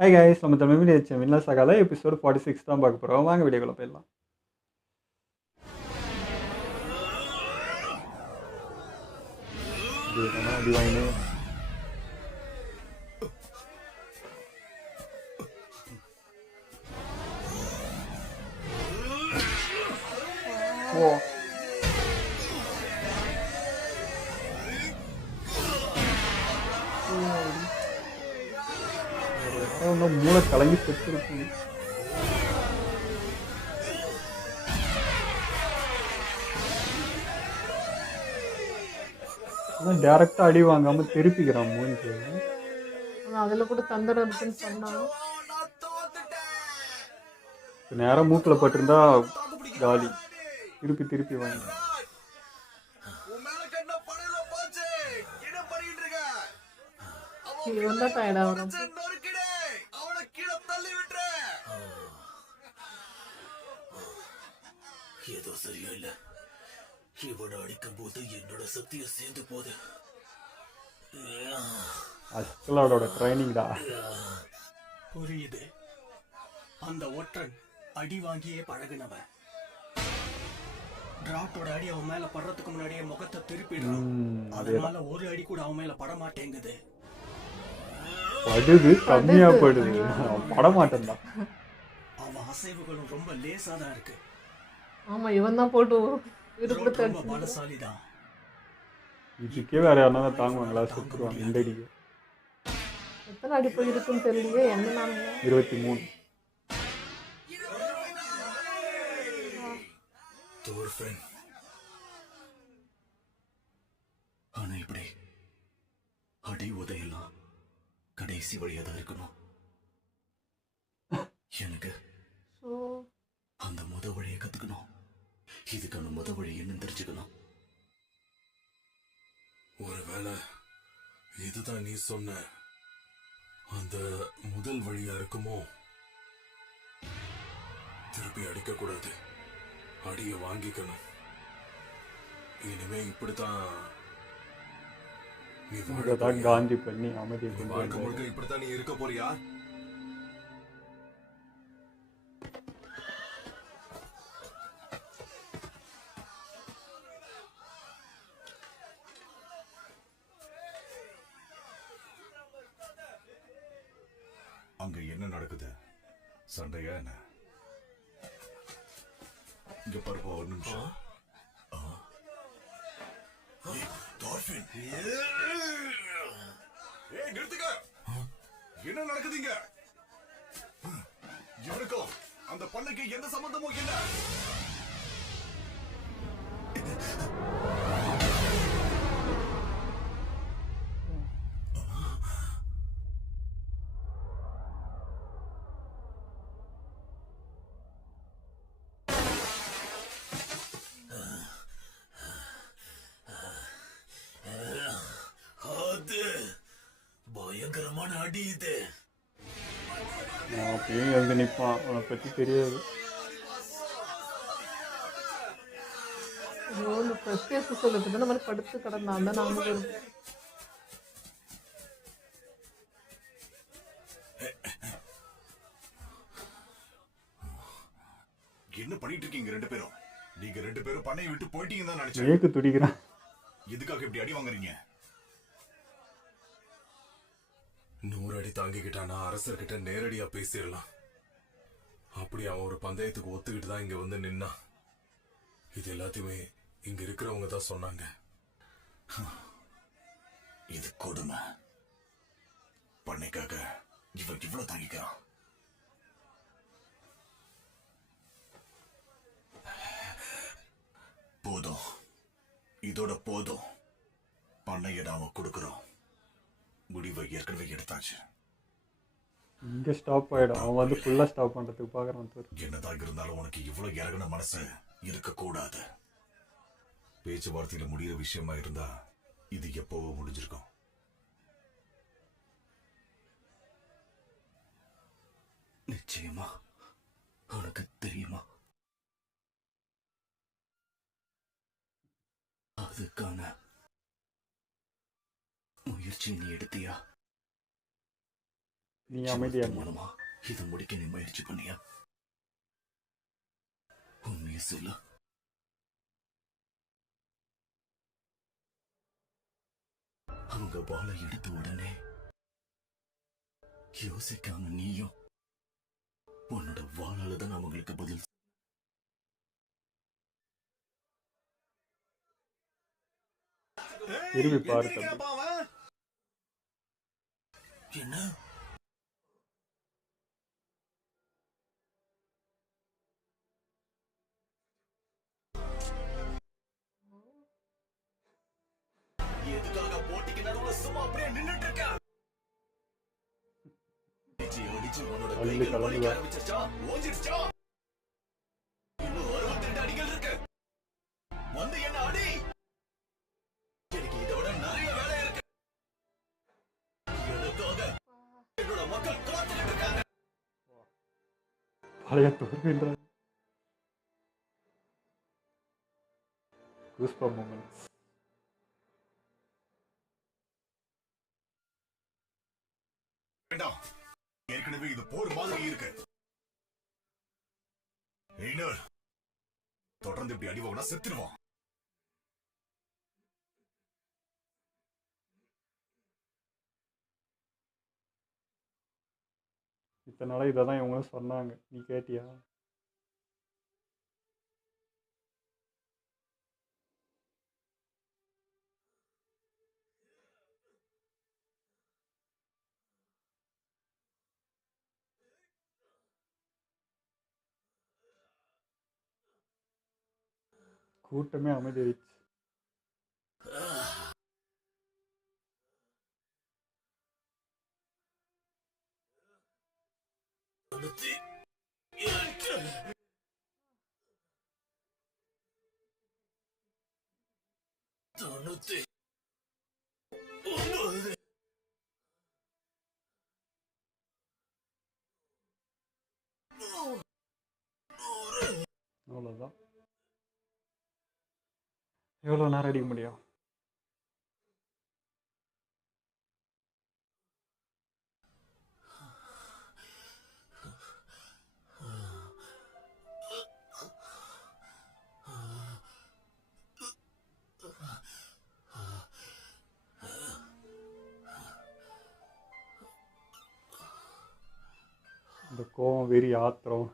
Hi guys, நம்ம Tamil media winner சகால episode 46 தான் பார்க்க போகிறோம். வாங்க வீடியோக்குள்ள போயிடலாம். அடி வாங்கினு ஓ இன்னும் மூளை கலங்கி செத்துருக்கு. டேரக்டா அடி வாங்காம திருப்பிக்கிறான் மூஞ்சி. அதுல கூட தந்தரம் இருக்குன்னு சொன்னாங்க. நேரம் மூக்கில் பட்டிருந்தா காலி. திருப்பி திருப்பி வாங்க. இவன் தான் டயர்டா வரும். ஏதோ சரியா இல்ல. இவனை அடிக்கும் போது என்னோட சக்தியை சேர்ந்து போது. அஸ்கலோட ட்ரைனிங் தான். புரியுது. அந்த ஒற்றன் அடி வாங்கியே பழகினவன். டிராப்டோட அடி அவன் மேல படுறதுக்கு முன்னாடியே முகத்தை திருப்பிடுறான். அதனால ஒரு அடி கூட அவன் மேல பட மாட்டேங்குது. படுது, கம்மியா படுது, பட மாட்டேன் தான். அவன் அசைவுகளும் ரொம்ப லேசா தான் இருக்கு. ஆமா, இவன் தான் போட்டு ரொம்ப பலசாலிதான். இதுக்கே வேற யாருன்னா தாங்குவாங்களா? சுத்துருவாங்க இந்த அடிக்கு. எத்தனை அடி போய் இருக்குன்னு தெரியலையே. என்ன நாங்க 23. ஆனா இப்படி அடி உதையெல்லாம் கடைசி வழியா தான் இருக்கணும். எனக்கு அந்த முத வழியை கத்துக்கணும். இதுக்கான முத வழி என்னன்னு தெரிஞ்சுக்கணும். ஒருவேளை இதுதான் நீ சொன்ன அந்த முதல் வழியா இருக்குமோ? திருப்பி அடிக்க கூடாது, அடிய வாங்கிக்கணும். இனிமே இப்படித்தான் நீ காந்தி பண்ணி அமைதி வாழ்க்கை முழுக்க இப்படித்தான் நீ இருக்க போறியா? அங்க என்ன நடக்குது? சண்டையா என்ன? இங்க பாருப்பா, ஒரு நிமிஷம். நிறுத்துக்க. என்ன நடக்குதுங்க? எனக்கும் அந்த பண்ணைக்கு எந்த சம்பந்தமும் இல்ல. பயங்கரமான அடி இது. அப்பயும் எழுந்து நிற்பான். அவனை பற்றி தெரியாது. சொல்லுது இந்த மாதிரி படுத்து கிடந்தான் தான் நாம என்ன பண்ணிட்டு இருக்கீங்க ரெண்டு பேரும்? நீங்க ரெண்டு பேரும் பண்ணையை விட்டு போயிட்டீங்கன்னு தான் நினைச்சேன். ஏக்கு துடிக்கிறான். எதுக்காக இப்படி அடி வாங்குறீங்க? 100 அடி தாங்கிக்கிட்டானா அரசர்கிட்ட நேரடியா பேசிடலாம். அப்படி அவன் ஒரு பந்தயத்துக்கு ஒத்துக்கிட்டு தான் இங்க வந்து நின்னா. இது எல்லாத்தையுமே இங்க இருக்கிறவங்க தான் சொன்னாங்க. இது கொடுமை. பண்ணைக்காக இவன் இவ்வளவு தாங்கிக்கிறான். போதும், இதோட போதும். பண்ணையை நாம கொடுக்கிறோம். முடிவை ஏற்கனவே எடுத்தாச்சு. இங்க ஸ்டாப் ஆயிடும். அவன் வந்து ஃபுல்லா ஸ்டாப் பண்றதுக்கு பாக்குறான். என்னதான் இருந்தாலும் உனக்கு இவ்வளவு இறங்கின மனசு இருக்க கூடாது. பேச்சுவார்த்தையில முடிகிற விஷயமா இருந்தா இது எப்பவோ முடிஞ்சிருக்கும். நிச்சயமா உனக்கு தெரியுமா? அதுக்கான முயற்சி நீ எடுத்தியா? நீ அமைதியா இரு. மனமா இதை முடிக்க நீ முயற்சி பண்ணியா? உண்மையை சொல்ல. அவங்க வாழை எடுத்த உடனே யோசிக்காம நீயும் உன்னோட வாழால தான் அவங்களுக்கு பதில் திரும்பி பாரு தம்பி. என்ன? எதுக்காக போட்டிக்கு நடுவுல சும்மா அப்படியே நின்னுட்டு இருக்க? அடிச்சு உன்னோட கைகள் வலிக்க ஆரம்பிச்சிருச்சா? ஓஞ்சிருச்சா? இன்னும் 62 அடிகள் இருக்கு. வந்து என்ன அடி? எனக்கு இதை விட நிறைய வேலை இருக்கு. எனக்காக என்னோட மக்கள் காத்துக்கிட்டு இருக்காங்க. பழைய தோல்வின்ற கூஸ்பம் மூமெண்ட்ஸ். வேண்டாம், ஏற்கனவே இது போர் மாதிரி இருக்கு. எய்னர், தொடர்ந்து இப்படி அடி வாங்கினா செத்துருவான். இத்தனை நாளா இதை தான் இவங்களும் சொன்னாங்க, நீ கேட்டியா? கூட்டமே அமைதியாயிடுச்சு. அவ்வளோதான். எவ்வளோ நேரம் அடிக்க முடியும்? இந்த கோவம், வெறி, ஆத்திரம்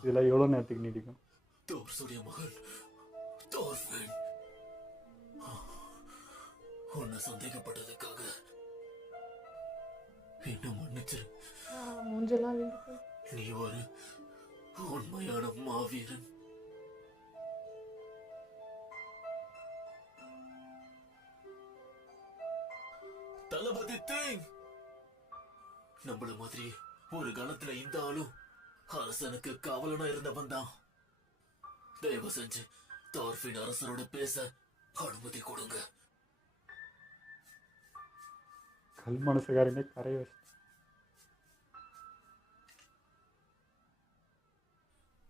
இதெல்லாம் எவ்வளோ நேரத்துக்கு நீடிக்கும்? தோர்சுடைய மகன் தோர்ஃபின் உன்னை சந்தேகப்பட்டதுக்காக என்ன மன்னிச்சிரு. மூஞ்செல்லாம் வீடு. நீ ஒரு உண்மையான மாவீரன். தளபதி தேங் நம்மள மாதிரி ஒரு காலத்துல இந்த ஆளும் அரசனுக்கு காவலனா இருந்தவன் தான். தயவு செஞ்சு தார்ஃபின் அரசரோட பேச அனுமதி கொடுங்க. கல் மனசுக்காரங்க கரைய வச்சு.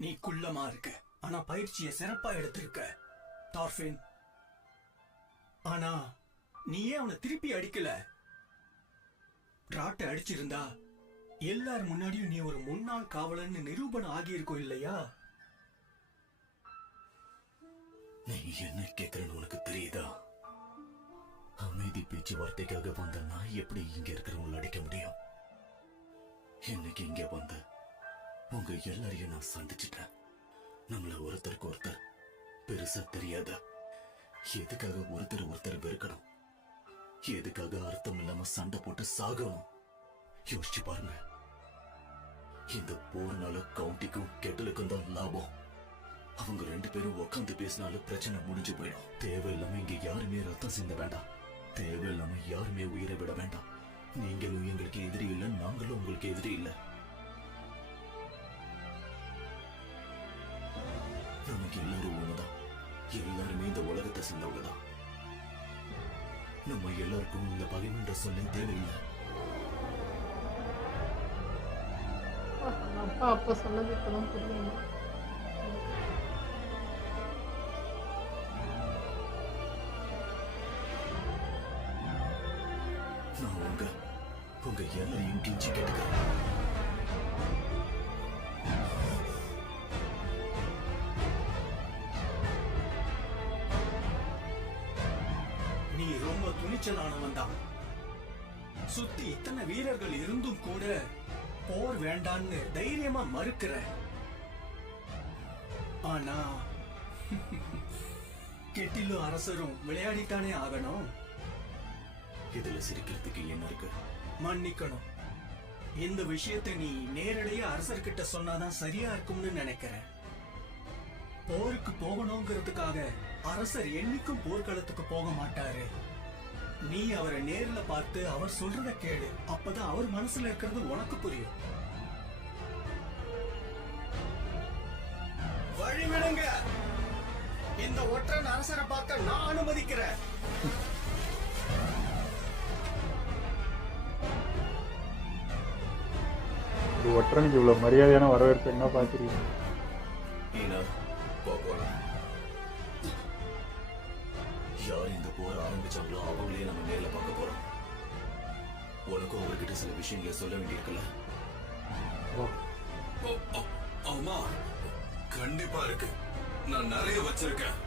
நீ குள்ளமா இருக்க, ஆனா பயிற்சியை சிறப்பா எடுத்திருக்க தார்ஃபின். ஆனா நீ ஏன் அவனை திருப்பி அடிக்கல? ராட்டை அடிச்சிருந்தா எல்லார் முன்னாடியும் நீ ஒரு முன்னாள் காவலன்னு நிரூபணம் ஆகியிருக்கும் இல்லையா? நீ என்ன கேட்கிறன்னு உனக்கு தெரியுதா? அமைதி பேச்சுவார்த்தைக்காக வந்த நான் எப்படி இங்க இருக்கிறவங்களை அடிக்க முடியும்? இன்னைக்கு இங்க வந்து உங்க எல்லாரையும் நான் சந்திச்சிட்டேன். நம்மள ஒருத்தருக்கு ஒருத்தர் பெருசா தெரியாத, எதுக்காக ஒருத்தர் ஒருத்தர் வெறுக்கணும்? எதுக்காக அர்த்தம் இல்லாம சண்டை போட்டு சாகணும்? யோசிச்சு பாருங்க. இந்த போர்னால கவுண்டிக்கும் கெட்டலுக்கும் தான் லாபம். அவங்க 2 பேரும் உட்காந்து பேசினாலும் பிரச்சனை முடிஞ்சு போயிடும். தேவையில்லாம இங்க யாருமே ரத்தம் சிந்த வேண்டாம். தேவையில்லாம யாருமே உயிரை விட வேண்டாம். நீங்களும் எங்களுக்கு எதிரி இல்லை, நாங்களும் உங்களுக்கு எதிரி இல்லை. நமக்கு எல்லாரும் ஒண்ணுதான். எல்லாருமே இந்த உலகத்தை சேர்ந்தவங்க தான். நம்ம எல்லாருக்கும் இந்த பகைமன்ற சொல்ல தேவையில்லை. அப்பா அப்பா சொன்னது இப்பதான் புரியுது. நான் உங்க உங்க எல்லாரையும் கெஞ்சி கேட்டுக்கிறேன். நீ ரொம்ப துணிச்சலானவன் தான். சுத்தி இத்தனை வீரர்கள் இருந்தும் கூட போர் வேண்டான்னு தைரியமா மறுக்கிற. ஆனா கெட்டிலும் அரசரும் விளையாடித்தானே ஆகணும். இதுல சிரிக்கிறதுக்கு என்ன இருக்கு? மன்னிக்கணும். இந்த விஷயத்தை நீ நேரடியா அரசர்கிட்ட சொன்னாதான் சரியா இருக்கும்னு நினைக்கிறேன். போருக்கு போகணுங்கிறதுக்காக அரசர் என்னைக்கும் போர்க்களத்துக்கு போக மாட்டாரு. நீ அவரை நேர்ல பார்த்து அவர் சொல்றத கேளு. அப்பதான் அவர் மனசுல இருக்கிறது உனக்கு புரியும். வழிவிடுங்க. இந்த ஒற்றன் அரசரை பார்க்க நான் அனுமதிக்கிறேன். ஒரு ஒற்றனுக்கு இவ்வளோ மரியாதையான வரவேற்பு என்ன பார்த்துருக்கீங்க? ஈனா, போகலாம். யார் இந்த போர் ஆரம்பிச்சாங்களோ அவங்களே நம்ம நேர்ல பார்க்க போறோம். உனக்கும் அவர்கிட்ட சில விஷயங்களை சொல்ல வேண்டியிருக்குல்ல? ஆமா, கண்டிப்பா இருக்கு. நான் நிறைய வச்சிருக்கேன்.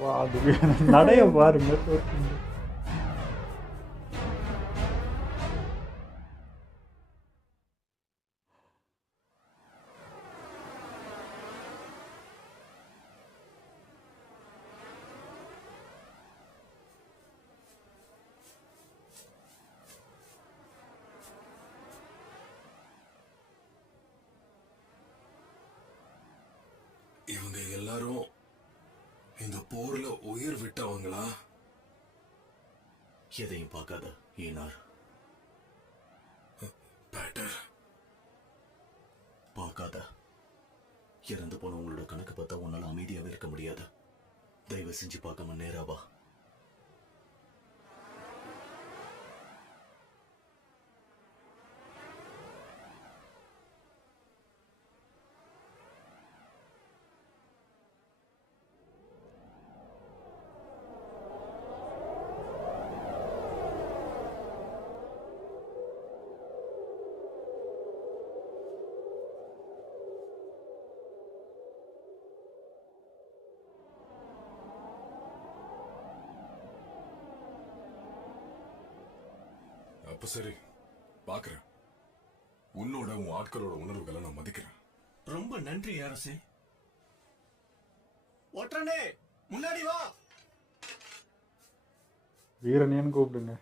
வா, அது நடைய பாருங்க தோற்று. இவங்க எல்லாரும் இந்த போர்ல உயிர் விட்டவங்களா? எதையும் பார்க்காத ஈனார். பேட்டர், பார்க்காத. இறந்து போன உங்களோட கணக்கு பார்த்தா உன்னால அமைதியாவே இருக்க முடியாது. தயவு செஞ்சு பார்க்காம நேரா வா. அப்ப சரி, பாக்குறேன். உன்னோட உன் ஆட்களோட உணர்வுகளை நான் மதிக்கிறேன். ரொம்ப நன்றி அரசே. ஒற்றனே, முன்னாடி வா. வீரனேன்னு கூப்பிடுங்க.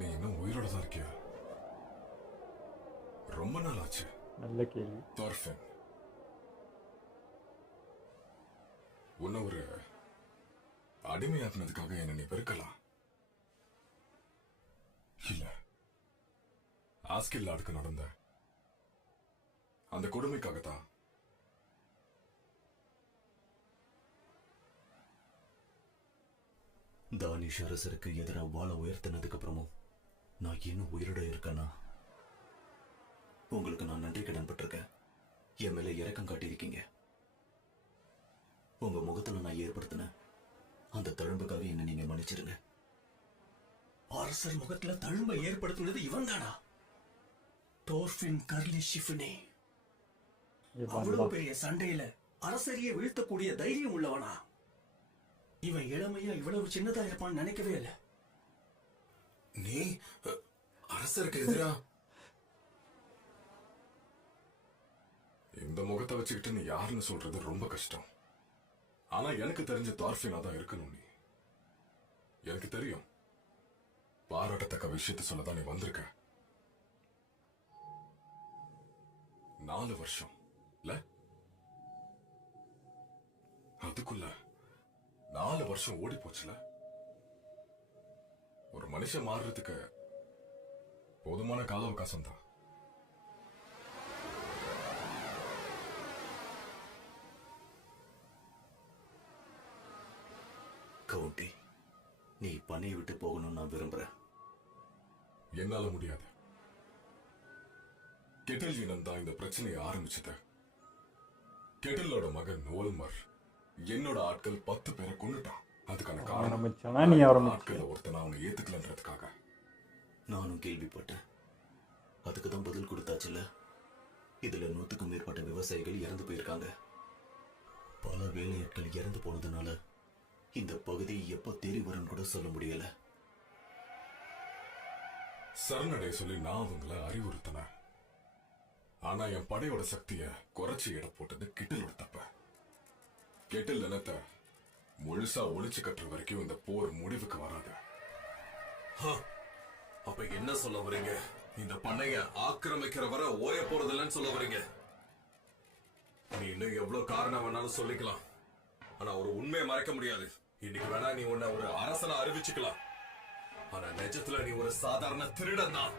நீ இன்னும் உயிரோட தான் இருக்கியா? ரொம்ப நாள் ஆச்சு. நல்ல கேள்வி. தார்ஃபின், உன்னை ஒரு அடிமையாக்குனதுக்காக என்ன நீ வெறுக்கலாம். இல்ல, ஆஸ்கில்லாடுக்கு நடந்த அந்த கொடுமைக்காகத்தான். தானிஷ் அரசருக்கு எதிராக வாழ உயர்த்தினதுக்கு அப்புறமும் நான் இன்னும் உயிரோட இருக்கேனா? உங்களுக்கு நான் நன்றி கடன் பட்டிருக்கேன். என் மேல இரக்கம் காட்டியிருக்கீங்க. உங்க முகத்துல நான் ஏற்படுத்தின அந்த தழும்புக்காக என்ன நீங்க மன்னிச்சிருங்க. அரசர் முகத்துல தழும்பை ஏற்படுத்தினது இவன் தானா? தோர்ஃபின் கர்லி ஷிஃபினே. அவ்வளவு பெரிய சண்டையில அரசரையே வீழ்த்தக்கூடிய தைரியம் உள்ளவனா? இவன் இளமையா இவ்வளவு சின்னதா இருப்பான்னு நினைக்கவே இல்லை. நீ அரசருக்கு எதிரா இந்த முகத்தை வச்சுக்கிட்டு நீ யாருன்னு சொல்றது ரொம்ப கஷ்டம். ஆனா எனக்கு தெரிஞ்ச தார்ஃபினா தான் இருக்கணும். நீ எனக்கு தெரியும். பாராட்டத்தக்க விஷயத்தை சொல்லதான் நீ வந்திருக்க. 4 வருஷம் இல்ல? அதுக்குள்ள 4 வருஷம் ஓடி போச்சுல. ஒரு மனுஷன் மாறுறதுக்கு போதுமான கால அவகாசம் தான். கவுண்டி, நீ பண்ணையை விட்டு போகணும்னு நான் விரும்புறேன். என்னால முடியாது. கெட்டில் இனம் தான் இந்த பிரச்சனையை ஆரம்பிச்சது. கெட்டிலோட மகன் ஓல்மர் என்னோட ஆட்கள் 10 பேரை கொண்டுட்டான். அதுக்கான காரணம் ஆரம்பிச்சானா நீ ஆரம்பிச்ச. ஆட்களை ஒருத்தனை அவங்க ஏத்துக்கலன்றதுக்காக. நானும் கேள்விப்பட்டேன். அதுக்கு தான் பதில் கொடுத்தாச்சுல்ல. இதுல 100க்கும் மேற்பட்ட விவசாயிகள் இறந்து போயிருக்காங்க. பல வேலையாட்கள் இறந்து போனதுனால இந்த பகுதி எப்ப தேறி வரும்னு கூட சொல்ல முடியல. சரணடைய சொல்லி நான் அவங்கள அறிவுறுத்தினேன். ஆனா என் படையோட சக்திய குறைச்சி எடை போட்டது கெட்டிலோட தப்ப. கெட்டில் நிலத்தை முழுசா ஒழிச்சு கட்டுற வரைக்கும் இந்த போர் முடிவுக்கு வராது. அப்ப என்ன சொல்ல வரீங்க? இந்த பண்ணைய ஆக்கிரமிக்கிற வரை ஓய போறதில்லன்னு சொல்ல வரீங்க? நீ இன்னும் எவ்வளவு காரணம் வேணாலும் சொல்லிக்கலாம். ஆனா ஒரு உண்மையை மறைக்க முடியாது. இன்னைக்கு வேணா நீ உன்னை ஒரு அரசனை அறிவிச்சுக்கலாம். ஆனா நிஜத்துல நீ ஒரு சாதாரண திருடன் தான்.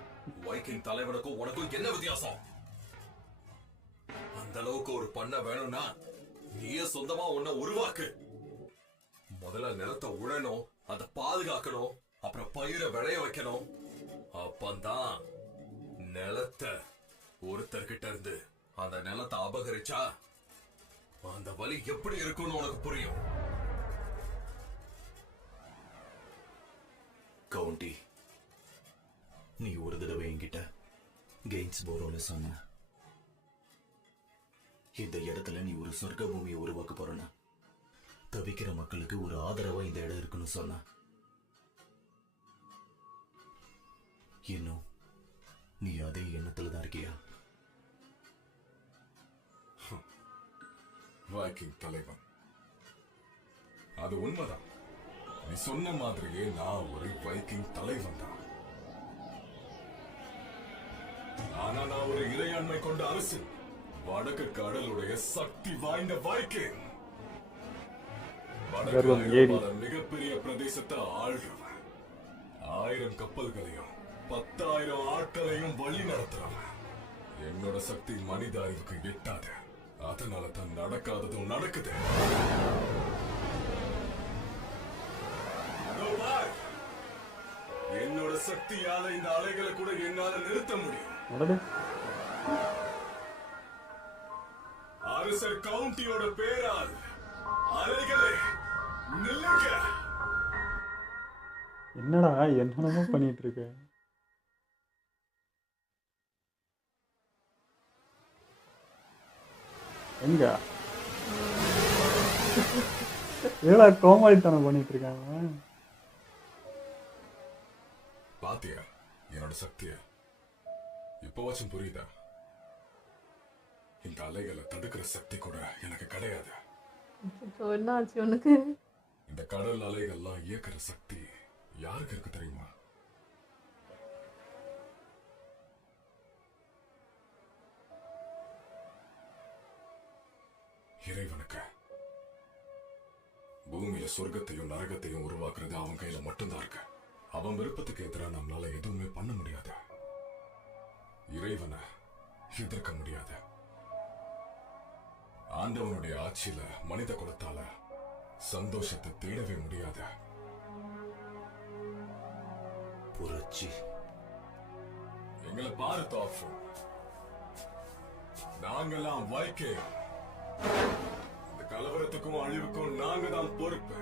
வைக்கிங் தலைவனுக்கும் உனக்கும் என்ன வித்தியாசம்? அந்த அளவுக்கு ஒரு பண்ண வேணும்னா நீயே சொந்தமா உன்னை உருவாக்கு. முதல்ல நிலத்தை உழணும், அதை பாதுகாக்கணும், அப்புறம் பயிரை விளைய வைக்கணும். அப்பந்தான் நிலத்தை ஒருத்தர்கிட்ட இருந்து அந்த நிலத்தை அபகரிச்சா அந்த வலி எப்படி இருக்கும்னு உனக்கு புரியும். கவுண்டி, நீ ஒரு தடவை என்கிட்ட கெய்ன்ஸ் போரோன்னு சொன்ன. இந்த இடத்துல நீ ஒரு சொர்க்க பூமியை உருவாக்க போறன. தவிக்கிற மக்களுக்கு ஒரு ஆதரவா இந்த இடம் இருக்குன்னு சொன்ன. இன்னும் நீ அதே எண்ணத்துல தான் இருக்கியா? வைக்கிங் தலைவன், அது உண்மைதான். நீ சொன்ன மாதிரியே நான் ஒரு வைக்கிங் தலைவன் தான். ஆனா நான் ஒரு இறையாண்மை கொண்ட அரசு. வடக்கு கடலுடைய சக்தி வாய்ந்த வைக்கிங். வடக்கு மிகப்பெரிய பிரதேசத்தை ஆள்றவன். 1000 கப்பல்களையும் 10,000 ஆட்களையும் வழி நடத்துறவன். என்னோட சக்தி மனித அறிவுக்கு எட்டாது. அதனால தான் நடக்காததும் நடக்குது. என்னோட சக்தியால இந்த அலைகளை கூட என்னால நிறுத்த முடியும். அரசர் கவுண்டியோட பேரால் அலைகளை நில்லுங்க. என்னடா என்னென்னமோ பண்ணிட்டு இருக்க? எங்க ஏடா கோமாளித்தனம் பண்ணிட்டு இருக்காங்க? பாத்தியா என்னோட சக்திய? இப்பவாச்சும் புரியுதா? இந்த அலைகளை தடுக்கிற சக்தி கூட எனக்கு கிடையாது. என்ன ஆச்சு உனக்கு? இந்த கடல் அலைகள்லாம் இயக்கிற சக்தி யாருக்கு இருக்கு தெரியுமா? இறைவனுக்கு. பூமியில சொர்க்கத்தையும் நரகத்தையும் உருவாக்குறது அவன் கையில மட்டும்தான் இருக்கு. அவன் விருப்பத்துக்கு எதிராக நம்மளால எதுவுமே பண்ண முடியாது. இறைவனை எதிர்க்க முடியாது. ஆண்டவனுடைய ஆட்சியில மனித குலத்தால சந்தோஷத்தை தேடவே முடியாது. புரட்சி. எங்களை பாரு தாஃபு, நாங்கெல்லாம் வைக்கிங். இந்த கலவரத்துக்கும் அழிவுக்கும் நாங்க தான் பொறுப்பு.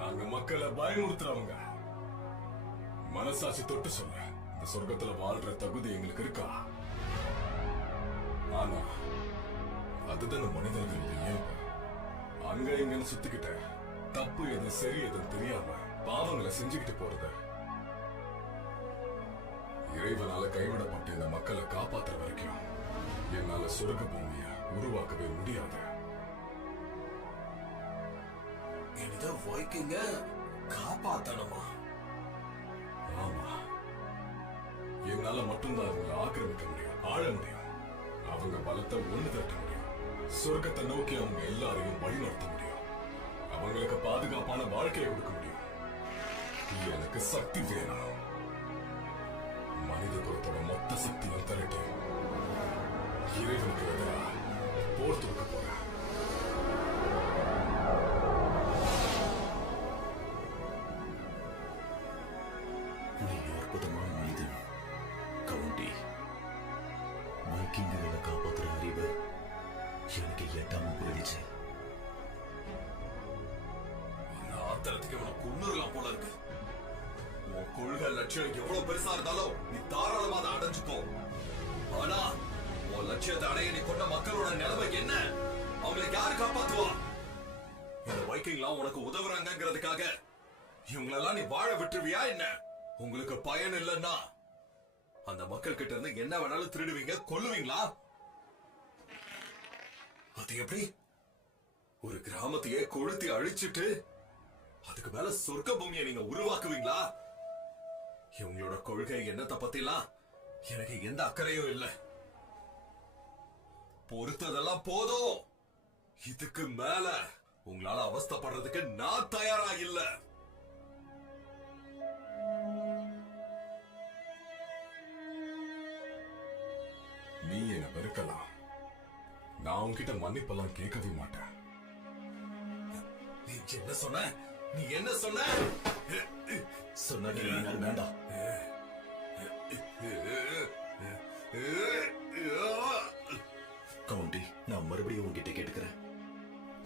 நாங்க மக்களை பயமுறுத்துறவங்க. மனசாட்சி தொட்டு சொல்ல, இந்த சொர்க்கத்துல வாழ்ற தகுதி எங்களுக்கு இருக்கா? ஆனா அதுதான் மனிதர்களுடைய இயல்பு. அங்க இங்கன்னு சுத்திக்கிட்ட தப்பு எது சரி எதுன்னு தெரியாம பாவங்களை செஞ்சுக்கிட்டு போறது. இறைவனால கைவிடப்பட்ட இந்த மக்களை காப்பாத்துற வரைக்கும் என்னால சொர்க்க பூமியை உருவாக்கவே முடியாது. இத வைக்கிங்க காப்பாத்தணுமா? ஆமா, என்னால மட்டும்தான் அவங்களை ஆக்கிரமிக்க முடியும், ஆள முடியும். அவங்க பலத்தை ஒண்ணு தட்ட முடியும். சொர்க்கத்தை நோக்கி அவங்க எல்லாரையும் வழி நடத்த முடியும். அவங்களுக்கு பாதுகாப்பான வாழ்க்கையை கொடுக்க முடியும். எனக்கு சக்தி வேணும். மனித குலத்தோட மொத்த சக்தியும் திரட்டி இறைவனுக்கு எதிராக போர் தொடுக்க போறேன். நீ அற்புதமான மனிதன் கவுண்டி. வைக்கிங்குகளை காப்பாற்றுற அறிவு எனக்கு எட்டாம போயிடுச்சு. ஆத்திரத்துக்கு இவனை கொன்னுடலாம் போல இருக்கு. உன் கொள்கை லட்சியம் எவ்வளவு பெருசா இருந்தாலும் நீ தாராளமா அதை அடைஞ்சுக்கோ. ஆனா உன் லட்சியத்தை அடைய நீ கொண்ட மக்களோட நிலைமை என்ன? அவங்களுக்கு யாரு காப்பாத்துவா? இந்த வைக்கிங்லாம் உனக்கு உதவுறாங்கிறதுக்காக இவங்களெல்லாம் நீ வாழ விட்டுருவியா என்ன? உங்களுக்கு பயன் இல்லைன்னா அந்த மக்கள் கிட்ட இருந்து என்ன வேணாலும் திருடுவீங்க, கொல்லுவீங்களா? அது எப்படி? ஒரு கிராமத்தையே கொளுத்தி அழிச்சிட்டு அதுக்கு மேல சொர்க்க பூமியை நீங்க உருவாக்குவீங்களா? இவங்களோட கொள்கை என்னத்தை பத்திலாம் எனக்கு எந்த அக்கறையும் இல்லை. பொறுத்ததெல்லாம் போதும். இதுக்கு மேல உங்களால அவஸ்தைப்படுறதுக்கு நான் தயாரா இல்ல. நீ என்ன வெறுக்கலாம், நான் உன்கிட்ட மன்னிப்பெல்லாம் கேட்கவே மாட்டேன். நீ என்ன சொன்ன? நீ என்ன சொன்ன? சொன்னா வேண்டாம். கவுண்டி, நான் மறுபடியும் உன்கிட்ட கேட்டுக்கிறேன்.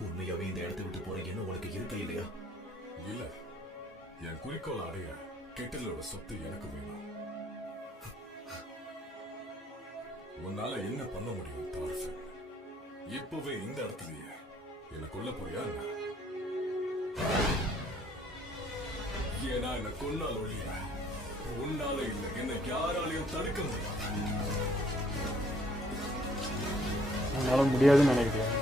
உண்மையாவே இந்த இடத்தை விட்டு போறீங்கன்னு உனக்கு இருக்க இல்லையா? இல்ல, என் குறிக்கோள் அடைய கெட்டிலோட சொத்து எனக்கு வேணும். உன்னால என்ன பண்ண முடியும் தார்ஃபின்? இப்பவே இந்த இடத்துலயே என்ன கொல்ல போறியா என்ன? ஏன்னா என்ன கொன்னால் ஒழிய உன்னால இல்ல என்ன யாராலையும் தடுக்க முடியாது. அதனால முடியாதுன்னு நினைக்கிறேன்.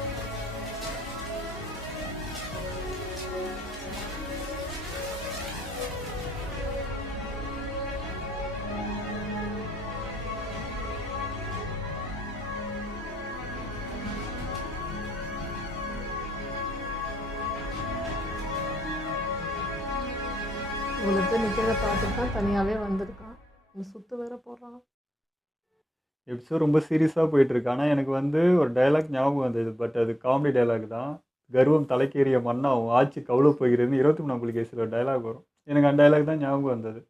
உங்களுக்கு நிற்கிறத பார்த்துட்டு தான் தனியாகவே வந்திருக்கான். இந்த சுத்து வேற போடுறான். எபிசோட் ரொம்ப சீரியஸாக போயிட்டுருக்கு. ஆனால் எனக்கு வந்து ஒரு டைலாக் ஞாபகம் வந்தது. பட் அது காமெடி டைலாக் தான். கர்வம் தலைக்கேறிய மன்னாவும் ஆட்சி கவுள போகிறதுன்னு 23ஆம் புலிகேசியில் ஒரு டைலாக் வரும். எனக்கு அந்த டைலாக் தான் ஞாபகம் வந்தது.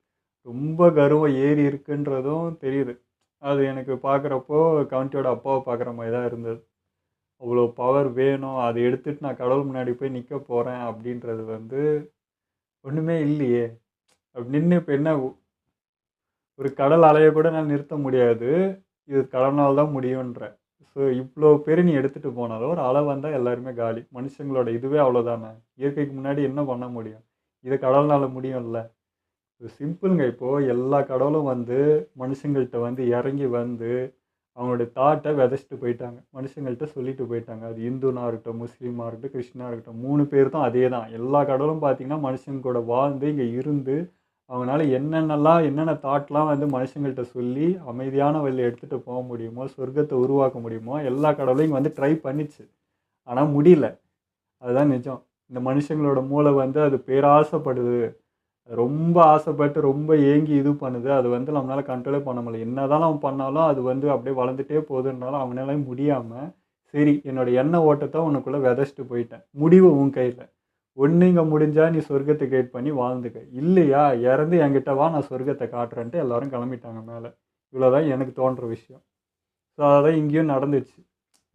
ரொம்ப கர்வம் ஏறி இருக்குன்றதும் தெரியுது. அது எனக்கு பார்க்குறப்போ கவுண்டியோட அப்பாவை பார்க்குற மாதிரி தான் இருந்தது. அவ்வளோ பவர் வேணும், அதை எடுத்துகிட்டு நான் கடவுள் முன்னாடி போய் நிற்க போகிறேன் அப்படின்றது வந்து ஒன்றுமே இல்லையே. அப்படி நின்று இப்போ என்ன, ஒரு கடல் அலையை கூட நான் நிறுத்த முடியாது, இது கடனால் தான் முடியுன்ற. ஸோ இவ்வளோ பேர் நீ எடுத்துகிட்டு போனாலும் ஒரு அலை வந்தால் எல்லாருமே காலி. மனுஷங்களோட இதுவே அவ்வளோதானே. இயற்கைக்கு முன்னாடி என்ன பண்ண முடியும்? இது கடவுளால் முடியும்ல. இது சிம்பிளுங்க. இப்போது எல்லா கடவுளும் வந்து மனுஷங்கள்கிட்ட வந்து இறங்கி வந்து அவங்களுடைய தாட்டை விதைச்சிட்டு போயிட்டாங்க. மனுஷங்கள்கிட்ட சொல்லிட்டு போயிட்டாங்க. அது இந்துனா இருக்கட்டும், முஸ்லீமாக இருக்கட்டும், கிறிஸ்டினாக இருக்கட்டும், 3 பேர் தான் அதே தான். எல்லா கடவுளும் பார்த்திங்கன்னா மனுஷங்க கூட வாழ்ந்து இங்கே இருந்து அவங்களால என்னென்ன தாட்லாம் வந்து மனுஷங்கள்கிட்ட சொல்லி அமைதியான வழியில் எடுத்துகிட்டு போக முடியுமோ, சொர்க்கத்தை உருவாக்க முடியுமோ எல்லா கடவுளையும் வந்து ட்ரை பண்ணிச்சு. ஆனால் முடியல. அதுதான் நிஜம். இந்த மனுஷங்களோட மூளை வந்து அது பேராசைப்படுது. ரொம்ப ஆசைப்பட்டு ரொம்ப ஏங்கி இது பண்ணுது. அது வந்து நம்மளால் கண்ட்ரோலே பண்ண முடியல. என்னதான் நம்ம பண்ணாலும் அது வந்து அப்படியே வளர்ந்துட்டே போகுதுன்னாலும் அவனால முடியாமல், சரி என்னோடய எண்ணெய் ஓட்டத்தை உனக்குள்ளே விதைச்சிட்டு போயிட்டேன், முடிவு உன் கையில். ஒன்று இங்கே முடிஞ்சால் நீ சொர்க்கத்தை கேட் பண்ணி வாழ்ந்துக்க, இல்லையா இறந்து என்கிட்ட வா நான் சொர்க்கத்தை காட்டுறேன்ட்டு எல்லோரும் கிளம்பிட்டாங்க மேலே. இவ்வளோதான் எனக்கு தோன்ற விஷயம். ஸோ அதான் இங்கேயும் நடந்துச்சு.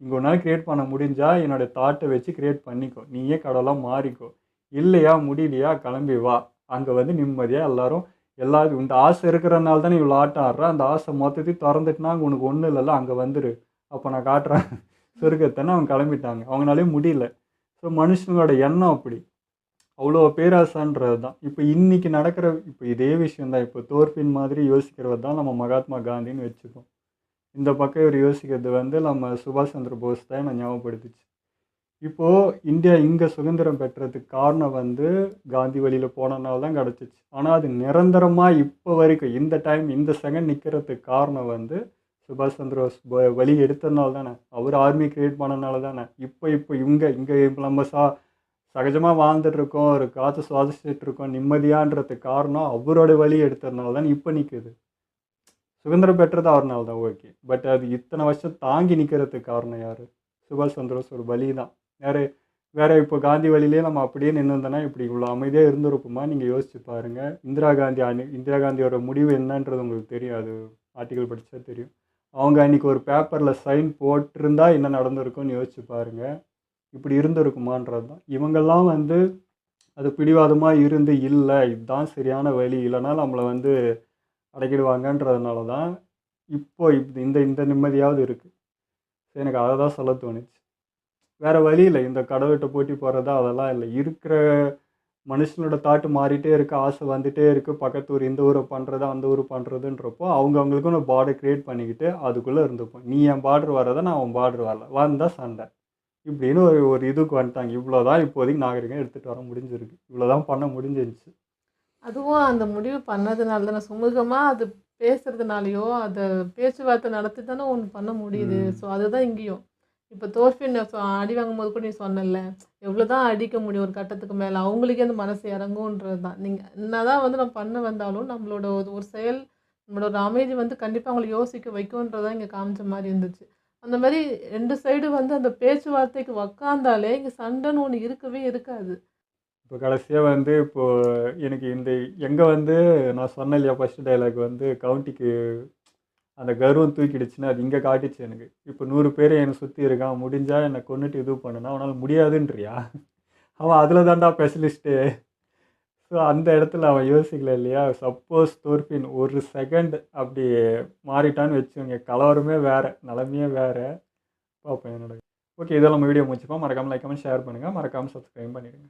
இங்கே ஒன்றால் க்ரியேட் பண்ண முடிஞ்சால் என்னோடய தாட்டை வச்சு க்ரியேட் பண்ணிக்கோ, நீயே கடவுளாக மாறிக்கோ. இல்லையா முடியலையா கிளம்பி வா, அங்கே வந்து நிம்மதியாக எல்லாரும் இந்த ஆசை இருக்கிறனால தான் நீ இவ்வளோ ஆட்டம் ஆடுற. அந்த ஆசை மொத்தத்தையும் திறந்துட்டுனா அங்கே உனக்கு ஒன்றும் இல்லைல்ல, அங்கே வந்துரு, அப்போ நான் காட்டுறேன் சொர்க்கத்தைன்னு அவங்க கிளம்பிட்டாங்க. அவங்களாலே முடியல. ஸோ மனுஷங்களோட எண்ணம் அப்படி, அவ்வளோ பேராசைன்றது தான். இப்போ இன்றைக்கி நடக்கிற இப்போ இதே விஷயந்தான். இப்போ தோர்பின் மாதிரி யோசிக்கிறது தான் நம்ம மகாத்மா காந்தின்னு வச்சுக்கோம். இந்த பக்கம் இவர் யோசிக்கிறது வந்து நம்ம சுபாஷ் சந்திர போஸ் தான் நான் ஞாபகப்படுத்துச்சு. இப்போது இந்தியா இங்கே சுதந்திரம் பெற்றதுக்கு காரணம் வந்து காந்தி வழியில் போனதுனால தான் கிடச்சிச்சு. ஆனால் அது நிரந்தரமாக இப்போ வரைக்கும் இந்த டைம் இந்த செகண்ட் நிற்கிறதுக்கு காரணம் வந்து சுபாஷ் சந்திர போஸ் வழி எடுத்ததுனால தானே, அவர் ஆர்மி க்ரியேட் பண்ணனால தானே. இப்போ இங்கே நம்ம சகஜமாக வாழ்ந்துட்டு இருக்கோம், ஒரு காற்று சுவாசிச்சுட்டு இருக்கோம், நிம்மதியான்றதுக்கு காரணம் அவரோட வழி எடுத்ததுனால தான் இப்போ நிற்குது. சுதந்திரம் பெற்றது அவர்னால தான், ஓகே. பட் அது இத்தனை வருஷம் தாங்கி நிற்கிறதுக்கு காரணம் யார்? சுபாஷ் சந்திரபோஸ் ஒரு வழி தான். வேற இப்போ காந்தி வழியிலே நம்ம அப்படியே நின்றுந்தோன்னா இப்படி இவ்வளோ அமைதியாக இருந்திருப்போமா? நீங்கள் யோசிச்சு பாருங்கள். இந்திரா காந்தியோட முடிவு என்னன்றது உங்களுக்கு தெரியும், அது ஆர்டிக்கல் படித்தா தெரியும். அவங்க அன்றைக்கி ஒரு பேப்பரில் சைன் போட்டிருந்தா என்ன நடந்திருக்கும்னு யோசிச்சு பாருங்கள். இப்படி இருந்திருக்குமான்றது தான். இவங்கெல்லாம் வந்து அது பிடிவாதமாக இருந்து இல்லை இதுதான் சரியான வழி, இல்லைனா நம்மளை வந்து அடக்கிடுவாங்கன்றதுனால தான் இப்போ இந்த இந்த நிம்மதியாவது இருக்குது. ஸோ எனக்கு அதை தான் சொல்ல தோணுச்சு. வேறு வழி இல்லை, இந்த கடவுள்கிட்ட போட்டி போகிறதா அதெல்லாம் இல்லை. இருக்கிற மனுஷனோட தாட்டு மாறிட்டே இருக்குது, ஆசை வந்துகிட்டே இருக்குது, பக்கத்து ஊர் இந்த ஊரை பண்ணுறது அந்த ஊர் பண்ணுறதுன்றப்போ அவங்கவுங்களுக்கும் ஒரு பார்டர் க்ரியேட் பண்ணிக்கிட்டு அதுக்குள்ளே இருந்துப்போம். நீ என் பார்டர் வர்றதை நான் அவன் பார்டர் வரல, வந்தால் சண்டை, இப்படின்னு ஒரு இதுக்கு வந்துட்டாங்க. இவ்வளோதான் இப்போதைக்கு நாகரிகம் எடுத்துகிட்டு வர முடிஞ்சிருக்கு, இவ்வளோதான் பண்ண முடிஞ்சிருச்சு. அதுவும் அந்த முடிவு பண்ணதுனால தானே, சுமூகமாக அது பேசுறதுனாலையோ அதை பேச்சுவார்த்தை நடத்தி தானே ஒன்று பண்ண முடியுது. ஸோ அதுதான் இங்கேயும் இப்போ தோற்பின் அடி வாங்கும்போது கூட நீ சொன்னல, எவ்வளோ தான் அடிக்க முடியும் ஒரு கட்டத்துக்கு மேலே, அவங்களுக்கே அந்த மனசு இறங்குன்றது தான். நீங்கள் என்னதான் வந்து நம்ம பண்ண வந்தாலும் நம்மளோட ஒரு செயல், நம்மளோட ஒரு அமைதி வந்து கண்டிப்பாக அவங்களை யோசிக்க வைக்கும்ன்றதான் இங்கே காமிச்ச மாதிரி இருந்துச்சு. அந்த மாதிரி 2 சைடு வந்து அந்த பேச்சுவார்த்தைக்கு உக்காந்தாலே இங்கே சண்டைன்னு ஒன்று இருக்கவே இருக்காது. இப்போ கடைசியாக வந்து இப்போது எனக்கு இந்த எங்கே வந்து நான் சொன்னேன் இல்லையா ஃபஸ்ட்டு டைலாக் வந்து கவுண்டிக்கு அந்த கர்வம் தூக்கிடுச்சுன்னு அது இங்கே காட்டிச்சு எனக்கு. இப்போ 100 பேர் என்னை சுற்றி இருக்கான், முடிஞ்சால் என்னை கொண்டுட்டு இது பண்ணுனா அவனால் முடியாதுன்றியா? அவன் அதில் தான்டா ஸ்பெஷலிஸ்ட்டு. ஸோ அந்த இடத்துல அவன் யோசிக்கல இல்லையா? சப்போஸ் தோற்பின் ஒரு செகண்ட் அப்படி மாறிட்டான்னு வச்சுக்கோங்க, கலவரமே வேறு, நிலமையே வேறு. பார்ப்போம் என்னோட. ஓகே, இதெல்லாம் நம்ம வீடியோ முடிச்சுப்போம். மறக்காமல் லைக் கமெண்ட் ஷேர் பண்ணுங்கள், மறக்காமல் சப்ஸ்கிரைப் பண்ணிடுங்க.